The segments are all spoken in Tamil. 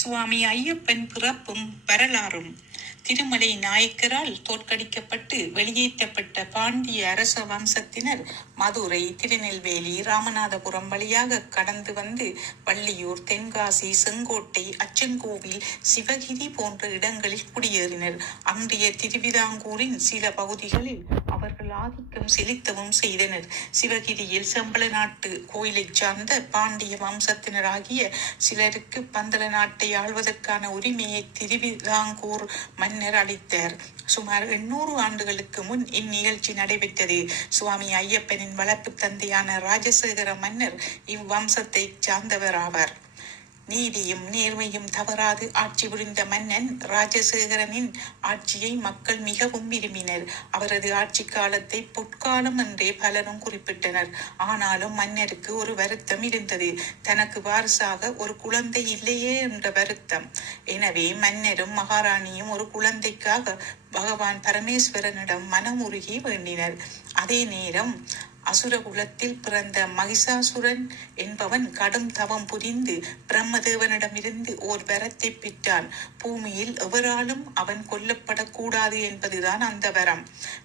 சுவாமி ஐயப்பன் பிறப்பும் வரலாறும். திருமலை நாயக்கரால் தோற்கடிக்கப்பட்டு வெளியேற்றப்பட்ட பாண்டிய அரச வம்சத்தினர் மதுரை, திருநெல்வேலி, ராமநாதபுரம் வழியாக கடந்து வந்து வள்ளியூர், தென்காசி, செங்கோட்டை, அச்சன்கோவில், சிவகிரி போன்ற இடங்களில் குடியேறினர். அன்றைய திருவிதாங்கூரின் சில பகுதிகளில் அவர்கள் ஆதிக்கம் செலுத்தவும் செய்தனர். சிவகிரியில் செம்பல நாட்டு கோயிலை சார்ந்த பாண்டிய வம்சத்தினராகிய சிலருக்கு பந்தல நாட்டை ஆள்வதற்கான உரிமையை திருவிதாங்கூர் மன்னர் அளித்தார். சுமார் 800 ஆண்டுகளுக்கு முன் இந்நிகழ்ச்சி நடைபெற்றது. சுவாமி ஐயப்பனின் வளர்ப்பு தந்தையான ராஜசேகர மன்னர் இவ்வம்சத்தை சார்ந்தவர் ஆவார். நீதியும் நேர்மையும் தவறாது ஆட்சி புரிந்த மன்னன் ராஜசேகரனின் ஆட்சியை மக்கள் மிகவும் விரும்பினர். அவரது ஆட்சி காலத்தை பொற்காலம் என்றே பலரும் குறிப்பிட்டனர். ஆனாலும் மன்னருக்கு ஒரு வருத்தம் இருந்தது. தனக்கு வாரிசாக ஒரு குழந்தை இல்லையே என்ற வருத்தம். எனவே மன்னரும் மகாராணியும் ஒரு குழந்தைக்காக பகவான் பரமேஸ்வரனிடம் மனமுருகி வேண்டினர். அதே நேரம் அசுரகுலத்தில் பிறந்த மகிஷாசுரன் என்பவன் கடும் தவம் புரிந்து பிரம்மதேவனிடமிருந்து ஓர் வரத்தை பெற்றான். பூமியில் எவராலும் அவன் கொல்லப்படக்கூடாது என்பதுதான் அந்த வரம்.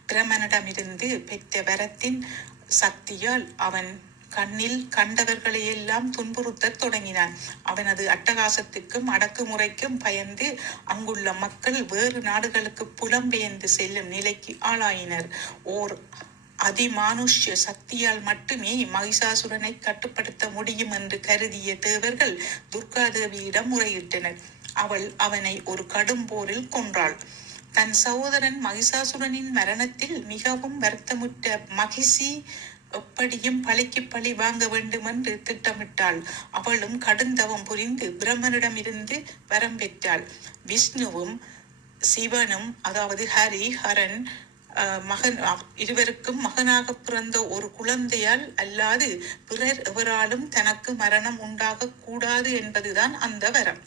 பிரம்மனிடமிருந்து பெற்ற வரத்தின் சக்தியால் அவன் கண்ணில் கண்டவர்களையெல்லாம் துன்புறுத்த தொடங்கினான். அவனது அட்டகாசத்துக்கும் அடக்குமுறைக்கும் பயந்து அங்குள்ள மக்கள் வேறு நாடுகளுக்கு புலம்பெயர்ந்து செல்லும் நிலைக்கு ஆளாயினர். ஓர் அதிமானுஷ்ய சக்தியால் மட்டுமே மகிஷாசுரனை கட்டுப்படுத்த முடியும் என்று கருதிய தேவர்கள் துர்காதேவியிடம் முறையிட்டனர். அவள் அவனை ஒரு கடும் போரில் கொன்றாள். தன் சகோதரன் மகிஷாசுரனின் மரணத்தில் மிகவும் வருத்தமுற்ற மகிஷி எப்படியும் பழிக்கு பழி வாங்க வேண்டும் என்று திட்டமிட்டாள். அவளும் கடுந்தவம் புரிந்து பிரம்மனிடமிருந்து வரம் பெற்றாள். விஷ்ணுவும் சிவனும், அதாவது ஹரன் மகன் இருவருக்கும் மகனாக பிறந்த ஒரு குழந்தையால் அல்லாது பிறர் எவராலும் தனக்கு மரணம் உண்டாக கூடாது என்பதுதான் அந்த வரம்.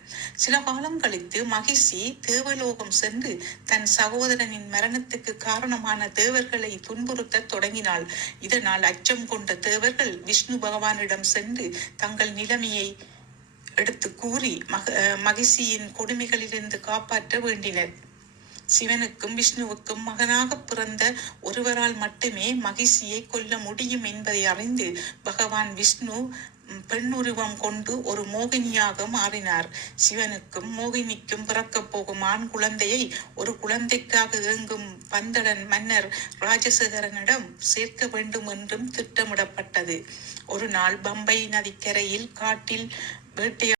சில காலம் கழித்து மகிஷி தேவலோகம் சென்று தன் சகோதரனின் மரணத்துக்கு காரணமான தேவர்களை துன்புறுத்த தொடங்கினாள். இதனால் அச்சம் கொண்ட தேவர்கள் விஷ்ணு பகவானிடம் சென்று தங்கள் நிலைமையை எடுத்து கூறி மகிஷியின் கொடுமைகளிலிருந்து காப்பாற்ற வேண்டினர். சிவனுக்கும் விஷ்ணுவுக்கும் மகனாக பிறந்த ஒருவரால் மட்டுமே மகிஷியை கொல்ல முடியும் என்பதை அறிந்து பகவான் விஷ்ணு பெண்ணுருவம் கொண்டு ஒரு மோகினியாக மாறினார். சிவனுக்கும் மோகினிக்கும் பிறக்கப் போகும் ஆண் குழந்தையை ஒரு குழந்தைக்காக இயங்கும் பந்தளன் மன்னர் ராஜசேகரனிடம் சேர்க்க வேண்டும் என்றும் திட்டமிடப்பட்டது. ஒரு நாள் பம்பை நதிக்கரையில் காட்டில் வேட்டையாட